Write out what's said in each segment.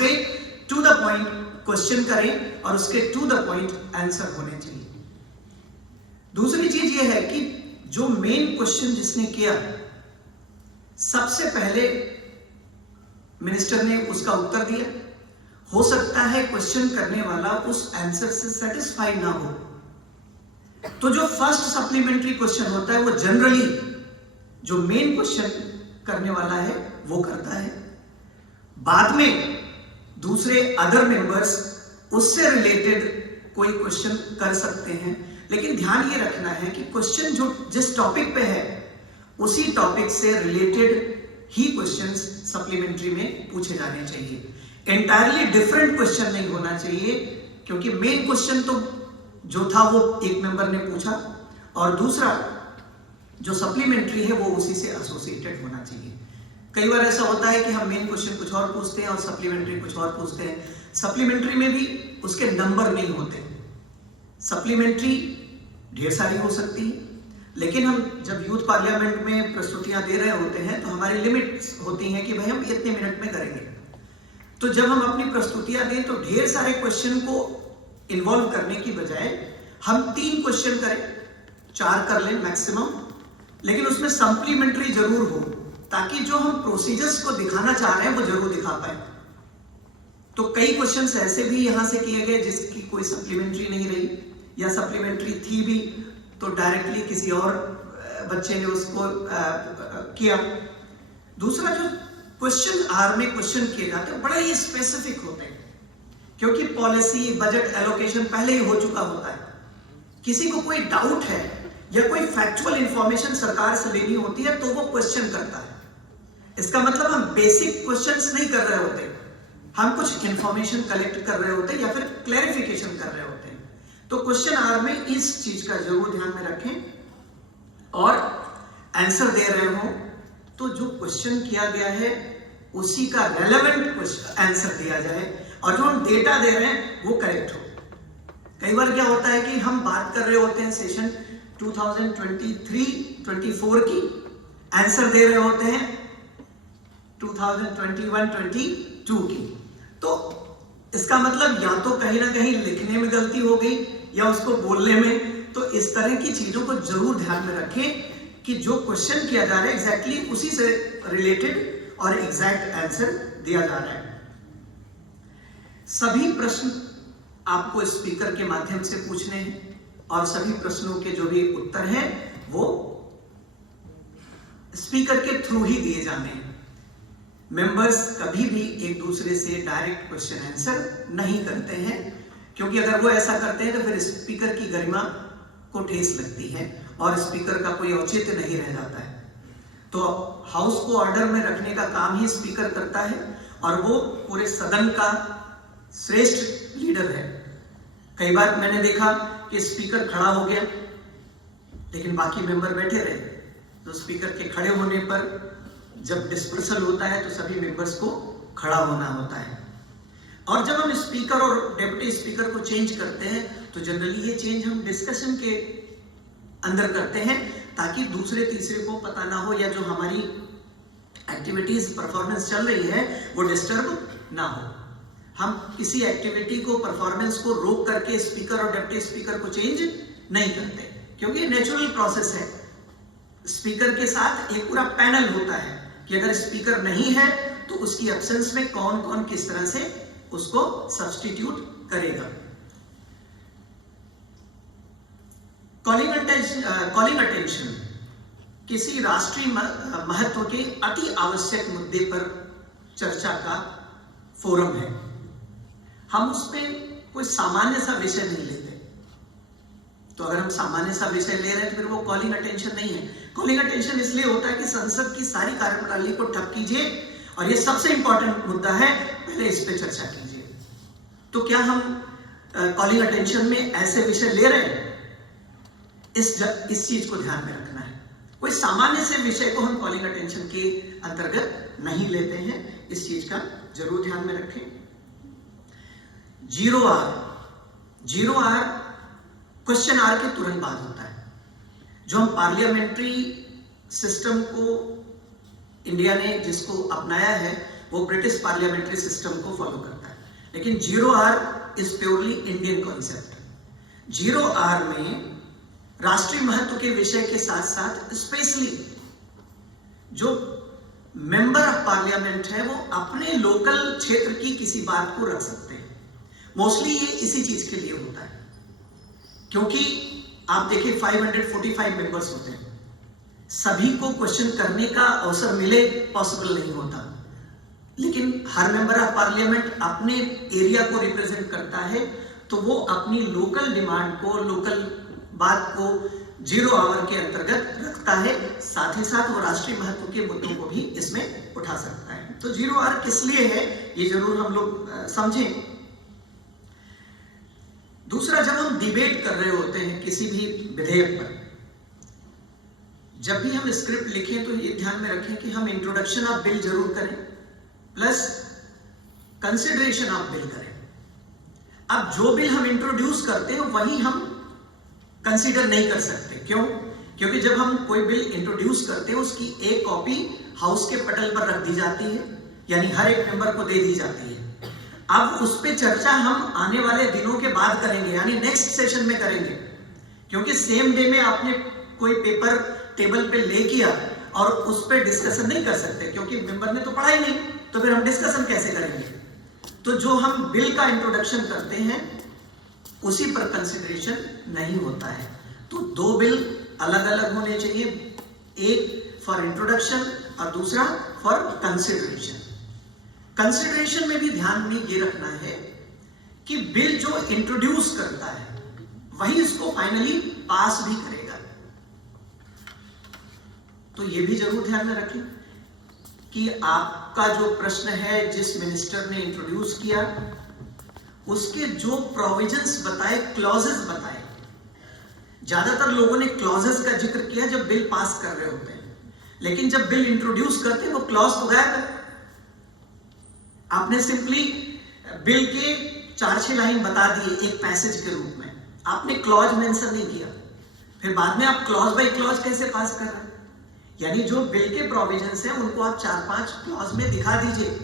Straight to the point question करें और उसके टू द पॉइंट आंसर होने चाहिए। दूसरी चीज यह है कि जो मेन क्वेश्चन जिसने किया, सबसे पहले मिनिस्टर ने उसका उत्तर दिया। हो सकता है क्वेश्चन करने वाला उस आंसर से सेटिस्फाई ना हो, तो जो फर्स्ट सप्लीमेंट्री क्वेश्चन होता है वो जनरली जो मेन क्वेश्चन करने वाला है वो करता है। बाद में दूसरे अदर मेंबर्स उससे रिलेटेड कोई क्वेश्चन कर सकते हैं, लेकिन ध्यान ये रखना है कि क्वेश्चन जो जिस टॉपिक पे है उसी टॉपिक से रिलेटेड ही क्वेश्चंस सप्लीमेंट्री में पूछे जाने चाहिए। एंटायरली डिफरेंट क्वेश्चन नहीं होना चाहिए, क्योंकि मेन क्वेश्चन तो जो था वो एक मेंबर ने पूछा और दूसरा जो सप्लीमेंट्री है वो उसी से एसोसिएटेड होना चाहिए। कई बार ऐसा होता है कि हम मेन क्वेश्चन कुछ और पूछते हैं और सप्लीमेंट्री कुछ और पूछते हैं। सप्लीमेंट्री में भी उसके नंबर नहीं होते। सप्लीमेंट्री ढेर सारी हो सकती है, लेकिन हम जब यूथ पार्लियामेंट में प्रस्तुतियां दे रहे होते हैं तो हमारी लिमिट्स होती हैं कि भाई हम इतने मिनट में करेंगे। तो जब हम अपनी प्रस्तुतियां दें तो ढेर सारे क्वेश्चन को इन्वॉल्व करने की बजाय हम 3 क्वेश्चन करें, 4 कर लें मैक्सिमम, लेकिन उसमें सप्लीमेंट्री जरूर हो, ताकि जो हम प्रोसीजर्स को दिखाना चाह रहे हैं वो जरूर दिखा पाए। तो कई क्वेश्चंस ऐसे भी यहां से किए गए जिसकी कोई सप्लीमेंट्री नहीं रही, या सप्लीमेंट्री थी भी तो डायरेक्टली किसी और बच्चे ने उसको किया। दूसरा, जो क्वेश्चन आर में क्वेश्चन किए जाते हैं बड़े ही स्पेसिफिक होते हैं, क्योंकि पॉलिसी बजट एलोकेशन पहले ही हो चुका होता है। किसी को कोई डाउट है या कोई फैक्चुअल इंफॉर्मेशन सरकार से लेनी होती है तो वो क्वेश्चन करता है। इसका मतलब हम बेसिक क्वेश्चंस नहीं कर रहे होते, हम कुछ इंफॉर्मेशन कलेक्ट कर रहे होते हैं या फिर क्लैरिफिकेशन कर रहे होते हैं। तो क्वेश्चन आर में इस चीज का जरूर ध्यान में रखें, और आंसर दे रहे हो तो जो क्वेश्चन किया गया है उसी का रेलेवेंट आंसर दिया जाए, और जो हम डेटा दे रहे हैं वो करेक्ट हो। कई बार क्या होता है कि हम बात कर रहे होते हैं सेशन 2023-24 की, आंसर दे रहे होते हैं 2021-22 की। तो इसका मतलब या तो कहीं ना कहीं लिखने में गलती हो गई या उसको बोलने में। तो इस तरह की चीजों को जरूर ध्यान में रखें कि जो क्वेश्चन किया जा रहा है एग्जैक्टली उसी से रिलेटेड और एग्जैक्ट आंसर दिया जा रहा है। सभी प्रश्न आपको स्पीकर के माध्यम से पूछने हैं, और सभी प्रश्नों के जो भी उत्तर हैं वो स्पीकर के थ्रू ही दिए जाने हैं। मेंबर्स कभी भी एक दूसरे से डायरेक्ट क्वेश्चन आंसर नहीं करते हैं, क्योंकि अगर वो ऐसा करते हैं तो फिर स्पीकर की गरिमा को ठेस लगती है और स्पीकर का कोई औचित्य नहीं रह जाता है। तो हाउस को ऑर्डर में रखने का काम ही स्पीकर करता है, और वो पूरे सदन का श्रेष्ठ लीडर है। कई बार मैंने देखा कि स्पीकर खड़ा हो गया लेकिन बाकी मेंबर बैठे रहे, तो स्पीकर के खड़े होने पर जब डिस्पर्सल होता है तो सभी मेंबर्स को खड़ा होना होता है। और जब हम स्पीकर और डेप्यूटी स्पीकर को चेंज करते हैं तो जनरली ये चेंज हम डिस्कशन के अंदर करते हैं, ताकि दूसरे तीसरे को पता ना हो, या जो हमारी एक्टिविटीज परफॉर्मेंस चल रही है वो डिस्टर्ब ना हो। हम किसी एक्टिविटी को परफॉर्मेंस को रोक करके स्पीकर और डेप्यूटी स्पीकर को चेंज नहीं करते, क्योंकि ये नेचुरल प्रोसेस है। स्पीकर के साथ एक पूरा पैनल होता है कि अगर स्पीकर नहीं है तो उसकी एब्सेंस में कौन कौन किस तरह से उसको सब्स्टिट्यूट करेगा। कॉलिंग अटेंशन किसी राष्ट्रीय महत्व के अति आवश्यक मुद्दे पर चर्चा का फोरम है। हम उसमें कोई सामान्य सा विषय नहीं लेते। तो अगर हम सामान्य सा विषय ले रहे हैं तो फिर वो कॉलिंग अटेंशन नहीं है। कॉलिंग अटेंशन इसलिए होता है कि संसद की सारी कार्यप्रणाली को ठप कीजिए और ये सबसे इंपॉर्टेंट मुद्दा है, पहले इस पे चर्चा कीजिए। तो क्या हम कॉलिंग अटेंशन में ऐसे विषय ले रहे हैं? इस चीज को ध्यान में रखना है। कोई सामान्य से विषय को हम कॉलिंग अटेंशन के अंतर्गत नहीं लेते हैं, इस चीज का जरूर ध्यान में रखें। 0R क्वेश्चन आर के तुरंत बाद होता है। जो हम पार्लियामेंट्री सिस्टम को इंडिया ने जिसको अपनाया है वो ब्रिटिश पार्लियामेंट्री सिस्टम को फॉलो करता है। लेकिन 0R is purely Indian concept. 0R में राष्ट्रीय महत्व के विषय के साथ साथ स्पेशली जो मेंबर ऑफ पार्लियामेंट है वो अपने लोकल क्षेत्र की किसी बात को रख सकते हैं। मोस्टली ये इसी चीज के लिए होता है, क्योंकि आप देखिए 545 मेंबर्स होते हैं, सभी को क्वेश्चन करने का अवसर मिले पॉसिबल नहीं होता। लेकिन हर मेंबर ऑफ पार्लियामेंट अपने एरिया को रिप्रेजेंट करता है, तो वो अपनी लोकल डिमांड को, लोकल बात को 0 आवर के अंतर्गत रखता है। साथ ही साथ वो राष्ट्रीय महत्व के मुद्दों को भी इसमें उठा सकता है। तो 0R किस लिए है ये जरूर हम लोग समझें। दूसरा, जब हम डिबेट कर रहे होते हैं किसी भी विधेयक पर, जब भी हम स्क्रिप्ट लिखें तो ये ध्यान में रखें कि हम इंट्रोडक्शन ऑफ बिल जरूर करें प्लस कंसिडरेशन ऑफ बिल करें। अब जो बिल हम इंट्रोड्यूस करते हैं वही हम कंसीडर नहीं कर सकते। क्यों? क्योंकि जब हम कोई बिल इंट्रोड्यूस करते हैं उसकी एक कॉपी हाउस के पटल पर रख दी जाती है, यानी हर एक मेंबर को दे दी जाती है। अब उस पर चर्चा हम आने वाले दिनों के बाद करेंगे, यानी नेक्स्ट सेशन में करेंगे, क्योंकि सेम डे में आपने कोई पेपर टेबल पे ले किया और उस पर डिस्कशन नहीं कर सकते, क्योंकि मेंबर ने तो पढ़ा ही नहीं, तो फिर हम डिस्कशन कैसे करेंगे। तो जो हम बिल का इंट्रोडक्शन करते हैं उसी पर कंसिडरेशन नहीं होता है। तो 2 बिल अलग अलग होने चाहिए, एक फॉर इंट्रोडक्शन और दूसरा फॉर कंसिडरेशन। कंसिडरेशन में भी ध्यान में ये रखना है कि बिल जो इंट्रोड्यूस करता है वही इसको फाइनली पास भी करेगा। तो ये भी जरूर ध्यान में रखें कि आपका जो प्रश्न है जिस मिनिस्टर ने इंट्रोड्यूस किया उसके जो प्रोविजंस बताए, क्लॉजेस बताए, ज्यादातर लोगों ने क्लॉजेस का जिक्र किया जब बिल पास कर रहे होते हैं, लेकिन जब बिल इंट्रोड्यूस करते हैं वो क्लॉज तो गायब है। आपने सिंपली बिल के 4-6 लाइन बता दिए एक पैसेज के रूप में, आपने क्लॉज मेंशन नहीं किया। फिर बाद में आप क्लॉज बाय क्लॉज कैसे पास कर रहे हैं? यानी जो बिल के प्रोविजंस हैं उनको आप 4-5 क्लॉज में दिखा दीजिए।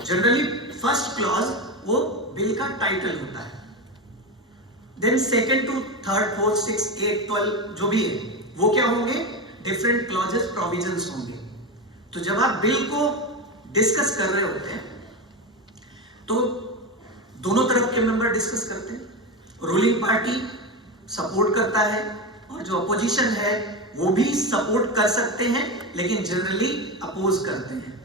जनरली फर्स्ट क्लॉज वो बिल का टाइटल होता है, then second to third, fourth, 6, 8, 12 जो भी है वो क्या होंगे, डिफरेंट क्लॉजेस, प्रोविजंस होंगे। तो जब आप बिल को डिस्कस कर रहे होते हैं तो दोनों तरफ के मेंबर डिस्कस करते हैं। रूलिंग पार्टी सपोर्ट करता है और जो अपोजिशन है वो भी सपोर्ट कर सकते हैं, लेकिन जनरली अपोज करते हैं।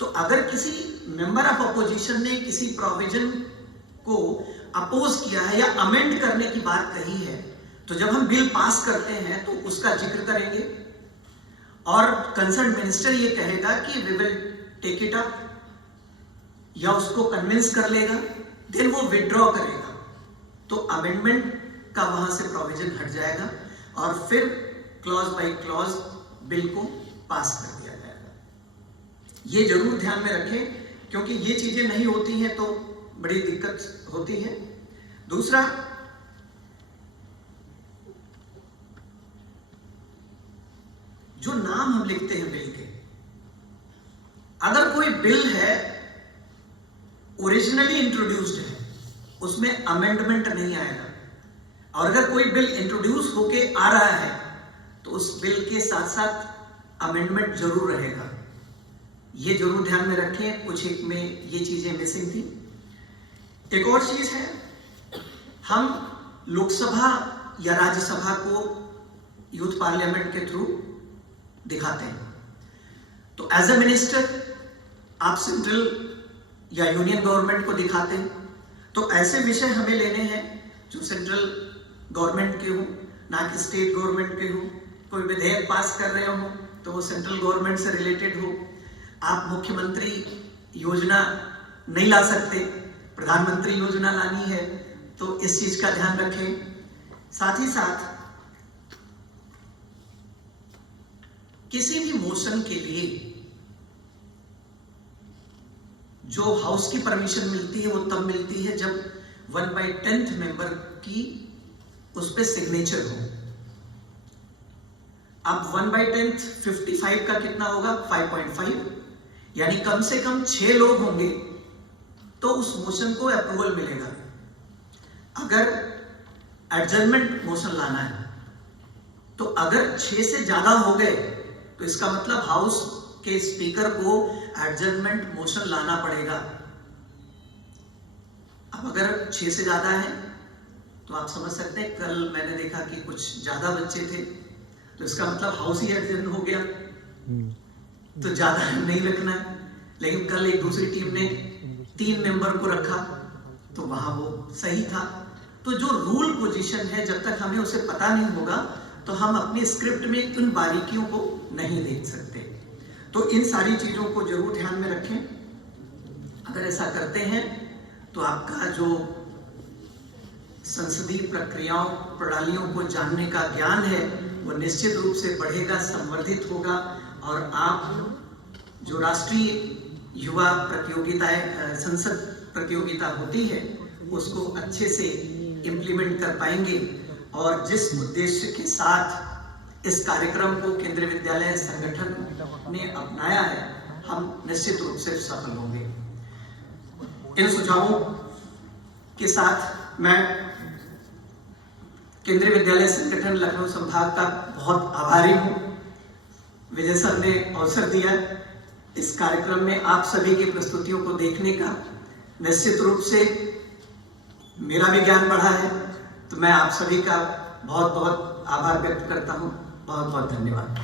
तो अगर किसी मेंबर ऑफ अपोजिशन ने किसी प्रोविजन को अपोज किया है या अमेंड करने की बात कही है, तो जब हम बिल पास करते हैं तो उसका जिक्र करेंगे और कंसर्न मिनिस्टर ये कहेगा कि we will take it up, या उसको कन्विंस कर लेगा, देन वो विड्रॉ करेगा। तो अमेंडमेंट का वहां से प्रोविजन हट जाएगा और फिर क्लॉज बाय क्लॉज बिल को पास कर दिया जाएगा। ये जरूर ध्यान में रखें, क्योंकि ये चीजें नहीं होती हैं तो बड़ी दिक्कत होती है। दूसरा, जो नाम हम लिखते हैं बिल के, अगर कोई बिल है ओरिजिनली इंट्रोड्यूस्ड है उसमें अमेंडमेंट नहीं आएगा, और अगर कोई बिल इंट्रोड्यूस होके आ रहा है तो उस बिल के साथ साथ अमेंडमेंट जरूर रहेगा। ये जरूर ध्यान में रखें, कुछ एक में ये चीजें मिसिंग थी। एक और चीज है, हम लोकसभा या राज्यसभा को यूथ पार्लियामेंट के थ्रू दिखाते हैं। तो एज ए मिनिस्टर आप सेंट्रल या यूनियन गवर्नमेंट को दिखाते हैं, तो ऐसे विषय हमें लेने हैं जो सेंट्रल गवर्नमेंट के हो, ना कि स्टेट गवर्नमेंट के हो। कोई विधेयक पास कर रहे हो तो वो सेंट्रल गवर्नमेंट से रिलेटेड हो। आप मुख्यमंत्री योजना नहीं ला सकते, प्रधानमंत्री योजना लानी है, तो इस चीज का ध्यान रखें। साथ ही साथ किसी भी मोशन के लिए जो हाउस की परमिशन मिलती है वो तब मिलती है जब 1/10 मेंबर की उस पे सिग्नेचर हो। अब 1/10 55 का कितना होगा, 5.5, यानी कम से कम 6 लोग होंगे तो उस मोशन को अप्रूवल मिलेगा। अगर एडजर्नमेंट मोशन लाना है तो अगर 6 से ज्यादा हो गए तो इसका मतलब हाउस के स्पीकर को एडजर्नमेंट मोशन लाना पड़ेगा। अब अगर 6 से ज्यादा है तो आप समझ सकते हैं, कल मैंने देखा कि कुछ ज्यादा बच्चे थे तो इसका मतलब हाउस ही एडजर्न हो गया, तो ज्यादा नहीं रखना है। लेकिन कल एक दूसरी टीम ने 3 मेंबर को रखा तो वहां वो सही था। तो जो रूल पोजीशन है, जब तक हमें उसे पता नहीं होगा तो हम अपनी स्क्रिप्ट में उन बारीकियों को नहीं देख सकते। तो इन सारी चीजों को जरूर ध्यान में रखें। अगर ऐसा करते हैं तो आपका जो संसदीय प्रक्रियाओं प्रणालियों को जानने का ज्ञान है वो निश्चित रूप से बढ़ेगा, संवर्धित होगा, और आप जो राष्ट्रीय युवा प्रतियोगिताएं, संसद प्रतियोगिता होती है, उसको अच्छे से इम्प्लीमेंट कर पाएंगे। और जिस उद्देश्य के साथ इस कार्यक्रम को केंद्रीय विद्यालय संगठन ने अपनाया है, हम निश्चित रूप से सफल होंगे। इन सुझावों के साथ मैं केंद्रीय विद्यालय संगठन लखनऊ संभाग का बहुत आभारी हूँ। विजय सर ने अवसर दिया इस कार्यक्रम में आप सभी की प्रस्तुतियों को देखने का। निश्चित रूप से मेरा भी ज्ञान बढ़ा है, तो मैं आप सभी का बहुत बहुत आभार व्यक्त करता हूँ। बहुत बहुत धन्यवाद।